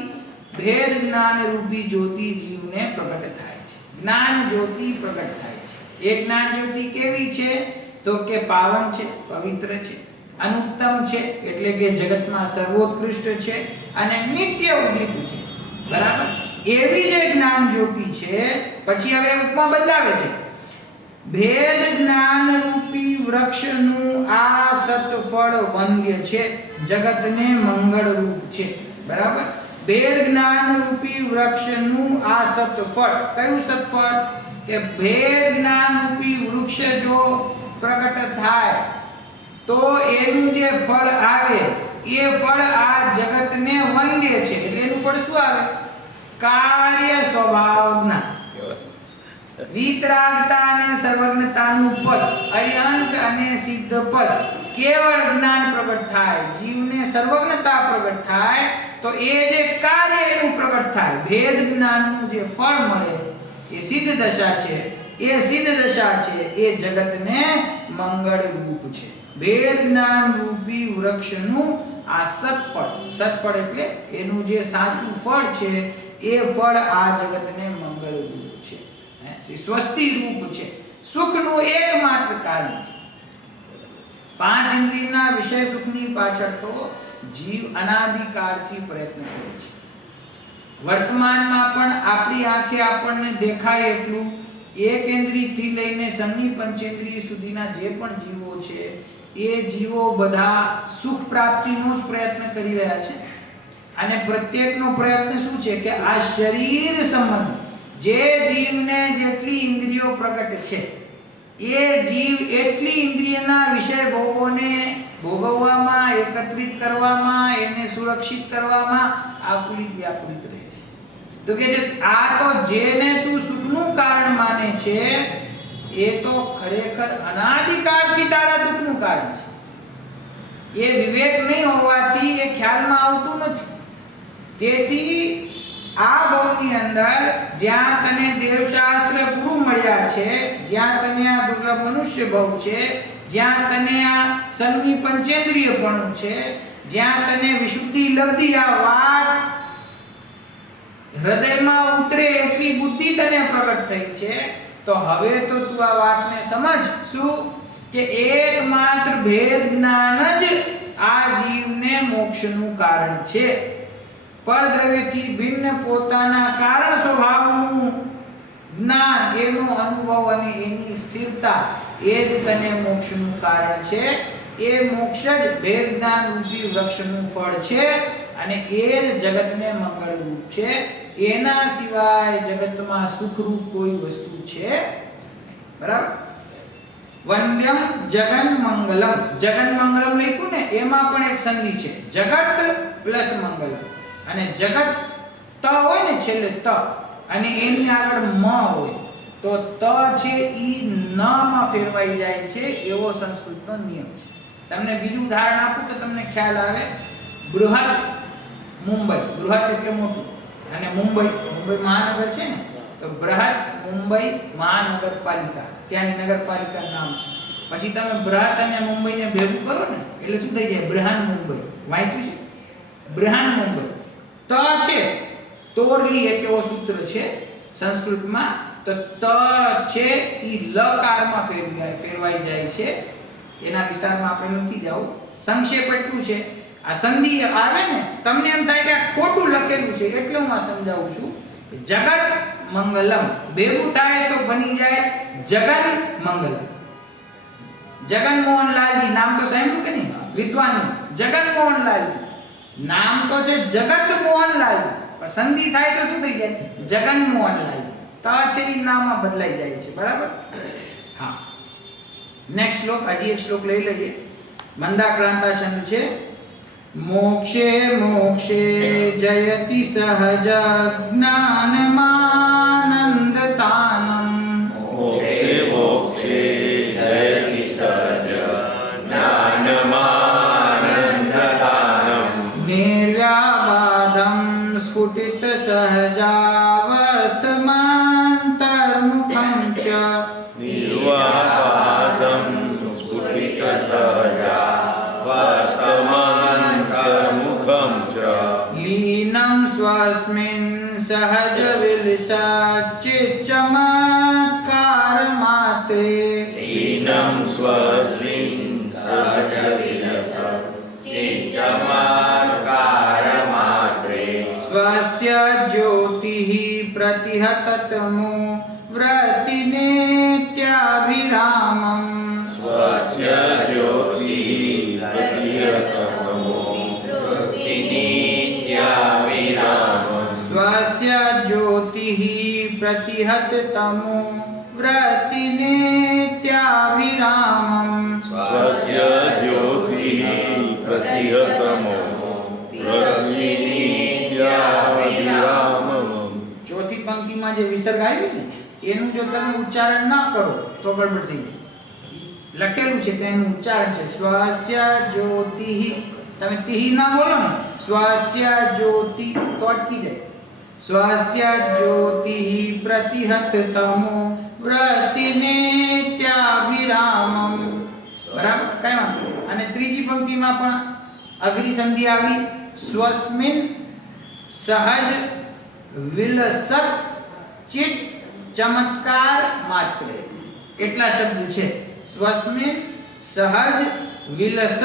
ભેદ જ્ઞાન રૂપી જ્યોતિ જીવને પ્રગટ થાય છે, જ્ઞાન જ્યોતિ પ્રગટ થાય છે. એ જ્ઞાન જ્યોતિ કેવી છે? તો કે પાવન છે, પવિત્ર છે, અનુત્તમ છે એટલે કે જગતમાં સર્વોત્કૃષ્ટ છે અને નિત્ય ઉદિત છે. બરાબર? એવી જે જ્ઞાન જ્યોતિ છે. પછી હવે ઉપમા બદલાવે છે, ભેદ જ્ઞાન રૂપી વૃક્ષનું આ સત્ફળ વંદ્ય છે, જગતને મંગળ રૂપ છે. બરાબર? ભેદ જ્ઞાન રૂપી વૃક્ષનું આ સત્ફળ, કયું સત્ફળ? કે ભેદ જ્ઞાન રૂપી વૃક્ષ જો પ્રગટ થાય તો એનું જે ફળ આવે એ ફળ આ જગતને વંદ્ય છે. એટલે એનું ફળ શું આવે? કાર્ય સ્વભાવ જ્ઞાન, વિતરાગતા અને સર્વજ્ઞતાનું પદ, અયંત અને સિદ્ધ પદ, કેવળ જ્ઞાન પ્રગટ થાય, જીવને સર્વજ્ઞતા પ્રગટ થાય તો એ જે કાર્ય એનું પ્રગટ થાય, ભેદ જ્ઞાનનું જે ફળ મળે એ સિદ્ધ દશા છે. એ સિદ્ધ દશા છે એ જગતને મંગળ રૂપ છે. ભેદ જ્ઞાન રૂપી વૃક્ષનું આ સત્ફળ એટલે એનું જે સાચું ફળ છે એ ફળ આ જગતને મંગળરૂપ છે, સ્વસ્તિ રૂપ છે, સુખનું એકમાત્ર કારણ છે. પાંચ ઇન્દ્રિયના વિષય સુખની પાછળ તો જીવ અનાદિકાળથી પ્રયત્ન કરે છે. વર્તમાનમાં પણ આપણી આંખે આપણને દેખાય એટલું એકેન્દ્રિયથી લઈને સંની પંચેન્દ્રિય સુધીના જે પણ જીવો છે એ જીવો બધા સુખ પ્રાપ્તિનો જ પ્રયત્ન કરી રહ્યા છે. અને પ્રત્યેકનો પ્રયત્ન શું છે કે આ શરીર સંબંધી જે જીવને જેટલી ઇન્દ્રિયો પ્રગટ છે એ જીવ એટલી ઇન્દ્રિયના વિષય ભોગોને ભોગવવામાં, એકત્રિત કરવામાં, એને સુરક્ષિત કરવામાં આકુલિત વ્યાકુલિત રહે છે. તો કે છે આ તો જેને તું સુખનું કારણ માને છે એ તો ખરેખર અનાદિકાળથી તારા દુઃખનું કારણ છે. એ વિવેક નહીં હોવાથી એ ખ્યાલમાં આવતું નથી. તેથી આ ભવની અંદર જ્યાં તને દેવશાસ્ત્ર ગુરુ મળ્યા છે, જ્યાં તને આ દુર્લભ મનુષ્ય ભવ છે, જ્યાં તને આ સંની પંચેન્દ્રિયપણું છે, જ્યાં તને વિશુદ્ધિ લબ્ધી આ વાત હૃદયમાં ઉતરે એટલી બુદ્ધિ તને પ્રગટ થઈ છે, તો હવે તો તું આ વાતને સમજ શું કે એકમાત્ર ભેદ જ્ઞાન જ આ જીવને મોક્ષનું કારણ છે. પરદ્રવ્યથી ભિન્ન પોતાના કારણ સ્વભાવનું જ્ઞાન, એનો અનુભવ અને એની સ્થિરતા એ જ તને મોક્ષનું કારણ છે. એ મોક્ષ જ ભેદ જ્ઞાન રૂપી વૃક્ષનું ફળ છે અને એ જ જગતને મંગળરૂપ છે. એના સિવાય જગતમાં સુખરૂપ કોઈ વસ્તુ છે બરાબર. વંદ્યમ જગન મંગલમ, જગન મંગલમ લખ્યું ને એમાં પણ એક સંધિ છે, જગત પ્લસ મંગલમ. અને જગત ત હોય ને છેલ્લે ત અને એની આગળ મ હોય તો ત છે ઈ ન માં ફેરવાઈ જાય છે, એવો સંસ્કૃતનો નિયમ છે. તમને બીજું ઉદાહરણ આપું તો તમને ખ્યાલ આવે. બૃહત મુંબઈ, બૃહત એટલે મોટું, અને મુંબઈ મહાનગર છે ને, તો બૃહત મુંબઈ મહાનગરપાલિકા, ત્યાંની નગરપાલિકાનું નામ છે. પછી તમે બૃહત અને મુંબઈને ભેગું કરો ને એટલે શું થઈ જાય? બૃહન મુંબઈ. વાંચ્યું છે? બૃહન મુંબઈ. ત છે તોરલી એક એવો સૂત્ર છે સંસ્કૃતમાં, તો ત છે ઈ લકારમાં ફેરવાઈ જાય છે. એના વિસ્તારમાં આપણે નથી જવું. સંક્ષેપ એટલું છે, આ સંધિ આવે ને તમને એમ થાય કે આ ખોટું લખેલું છે એટલે હું આ સમજાવું છું. જગત મંગલમ ભેગું થાય તો બની જાય જગન મંગલમ. જગન મોહનલાલજી નામ તો સાંભળ્યું કે નહીં? વિદ્વાન જગન મોહનલાલજી નામ તો છે જગત મોહનલાલજી, પણ સંધિ થાય તો શું થઈ જાય? જગન મોહનલાલજી. ત છે એ નામમાં બદલાઈ જાય છે બરાબર. હા, નેક્સ્ટ શ્લોક, હજી એક શ્લોક લઈ લઈએ. મંદાક્રાંતા છંદ છે. મોક્ષે મોક્ષે જયતિ સહજ જ્ઞાનમાનંદતાનમ. મોક્ષે મોક્ષે જયતિ સહજ જ્ઞાનમાનંદતાનમ. નિર્વ્યાબાધમ સ્ફુટિત સહજાવસ્થમાંતર્મુખં ચ. નિર્વાપાદમ સ્ફુટિત સહજાવસ્થમાંતર્મુખં ચ. લીનં સ્વસ્મિન સહજ વિલસચ્ચિત્ચમત્કાર માત્રે. લીનં સ્વસ્મિન સહજ વિલસચ્ચિત્ચમત્કાર માત્રે. સ્વસ્ય જ્યોતિઃ પ્રતિહતતમો વ્રતિનેત્યાભિરામં. સ્વસ્ય જ્યોતિઃ પ્રતિહતતમો વ્રતિનેત્યાભિરામં. સ્વસ્ય જ્યોતિઃ પ્રતિહતતમો વ્રતિનેત્યાભિરામં. સ્વસ્ય જ્યોતિઃ પ્રતિહતમો વ્રતિનેત્યાભિરામં. ચોથી પંક્તિમાં જે વિસર્ગ આવ્યું છે એનું જો તમે ઉચ્ચારણ ના કરો તો ગડબડ થઈ જાય. લખેલું છે તેનું ઉચ્ચારણ છે સ્વસ્ય જ્યોતિઃ. તમે તિહ ના બોલો ને, સ્વસ્ય જ્યોતિ તો અટકી જાય. સ્વસ્ય જ્યોતિઃ પ્રતિહતતમો વ્રતિનેત્યાભિરામં. બરાબર, કઈ વાંધો નહીં. અને ત્રીજી પંક્તિમાં પણ અઘરી સંધિ આવી સ્વસ્મિન સહજ વિલસત ચિત્ત ચમત્કાર માત્ર. એટલા શબ્દ છે. સ્વસ્મિન સહજ વિલસત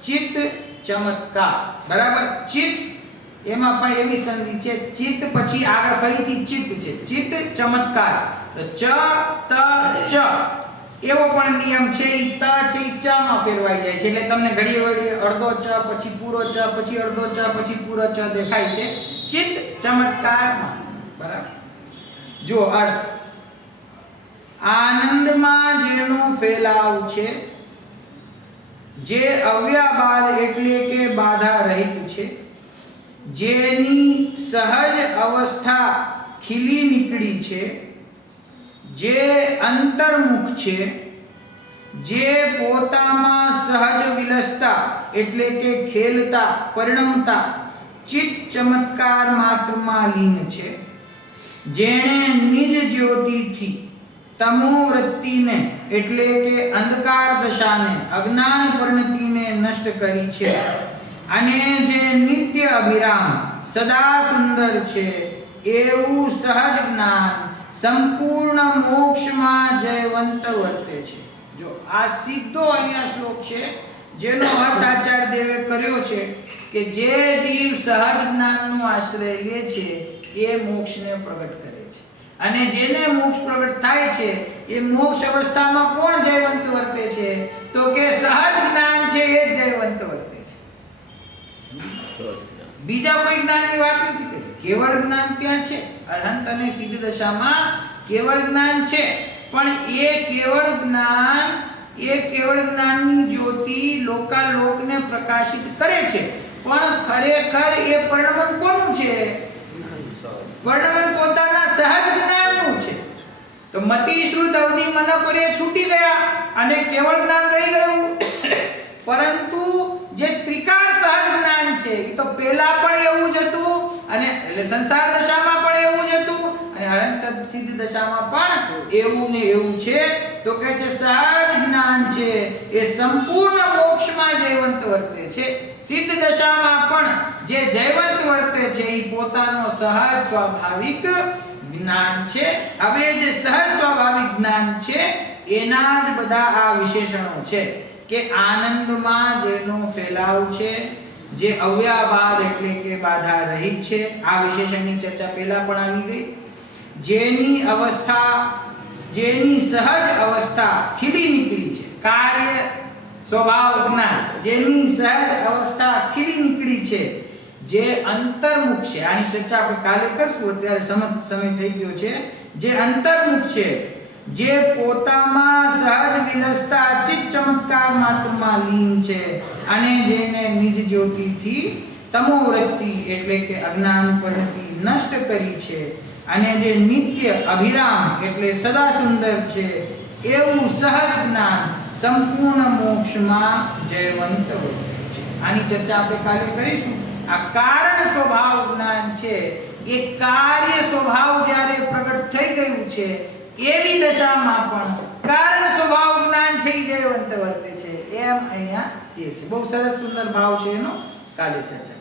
ચિત્ત ચમત્કાર. બરાબર. ચિત્ત એમાં પણ એવી સંધિ છે. ચિત્ત પછી આગળ ફરીથી ચિત્ત છે. ચિત્ત ચમત્કાર. તો ચ ત ચ એવો પણ નિયમ છે. ઈ ત છે ઈ ચ માં ફેરવાઈ જાય છે. એટલે તમને ઘડી વળી અડધો ચ પછી પૂરો ચ પછી અડધો ચ પછી પૂરો ચ દેખાય છે. ચિત્ત ચમત્કાર માં. બરાબર. જો અર્થ આનંદમાં જેનો ફેલાવ છે, જે અવ્યાબાદ એટલે કે બાધા રહિત છે, જેની સહજ અવસ્થા ખીલી નીકળી છે, જે અંતર્મુખ છે, જે પોતામાં સહજ વિલસતા એટલે કે ખેલતા પરિણમતા ચિત્ત ચમત્કાર માત્રમાં લીન છે, જેણે નિજ જ્યોતિથી તમો વૃત્તિને એટલે કે અંધકાર દશાને અજ્ઞાન પરિણતિને નષ્ટ કરી છે, અને જે નિત્ય અભિરામ સદા સુંદર છે એવું સહજ જ્ઞાન સંપૂર્ણ મોક્ષમાં જયવંત વર્તે છે. જો આ સીધો અહીંયા શ્લોક છે, જેનો અર્થ આચાર્ય દેવે કર્યો છે કે જે જીવ સહજ જ્ઞાનનો આશ્રય લે છે એ મોક્ષને પ્રગટ કરે છે, અને જેને મોક્ષ પ્રગટ થાય છે એ મોક્ષ અવસ્થામાં કોણ જયવંત વર્તે છે? તો કે સહજ જ્ઞાન છે એ જ જયવંત વર્તે છે. બીજા કોઈ જ્ઞાનની વાત નથી કરી. કેવળ જ્ઞાન ત્યાં છે. અરહંત અને સિદ્ધ દશામાં કેવળ જ્ઞાન છે, પણ એ કેવળ જ્ઞાનની જ્યોતિ લોકાલોકને પ્રકાશિત કરે છે, પણ ખરેખર એ પરિણમન કોનું છે? પરિણમન પોતાના સહજ જ્ઞાનનું છે. તો મતિ શ્રુત અવધિ મન પરે છૂટી ગયા અને કેવળ જ્ઞાન રહી ગયું. પરંતુ જે ત્રિકાળ સહજ જ્ઞાન છે એ તો પહેલા પણ એવું જ હતું, અને એટલે સંસાર દશામાં પણ એવું જ હતું, અને અરહંત સિદ્ધ દશામાં પણ એવું ને એવું છે. તો કહે છે સહજ જ્ઞાન છે એ સંપૂર્ણ મોક્ષમાં જયવંત વર્તે છે. સિદ્ધ દશામાં પણ જે જયવંત વર્તે છે એ પોતાનો સહજ સ્વાભાવિક જ્ઞાન છે. હવે જે સહજ સ્વાભાવિક જ્ઞાન છે એના જ બધા આ વિશેષણો છે કે આનંદમાં જેનો ફેલાવ છે, જે અવ્યાબાદ એટલે કે બાધા રહિત છે. આ વિશેષણની ચર્ચા પહેલા પણ આવી ગઈ. જેની સહજ અવસ્થા ખીલી નીકળી છે, કાર્ય સ્વભાવ જ્ઞાન જેની સહજ અવસ્થા ખીલી નીકળી છે, જે અંતર્મુખ છે. આની ચર્ચા આપણે કાલે કરશું, અત્યારે સમય થઈ ગયો છે. જે અંતર્મુખ છે, જે પોતામાં સહજ વિલસતા ચિત્ત ચમત્કાર માત્રમાં લીન છે, અને જેને નિજ જ્યોતિથી તમો વૃત્તિ એટલે કે અજ્ઞાન પરિણતિ નષ્ટ કરી છે, અને જે નિત્ય અભિરામ એટલે સદા સુંદર છે એવું સહજ જ્ઞાન સંપૂર્ણ મોક્ષમાં જયવંત વર્તે છે. આની ચર્ચા આપણે કાલે કરીશું. આ કારણ સ્વભાવ જ્ઞાન છે એ કાર્ય સ્વભાવ જ્યારે પ્રગટ થઈ ગયું છે એવી દશામાં પણ કારણ સ્વભાવ જ્ઞાન છે એ જયવંત વર્તે છે, એમ અહીંયા કહે છે. બહુ સરસ સુંદર ભાવ છે એનો. કાલે ચર્ચા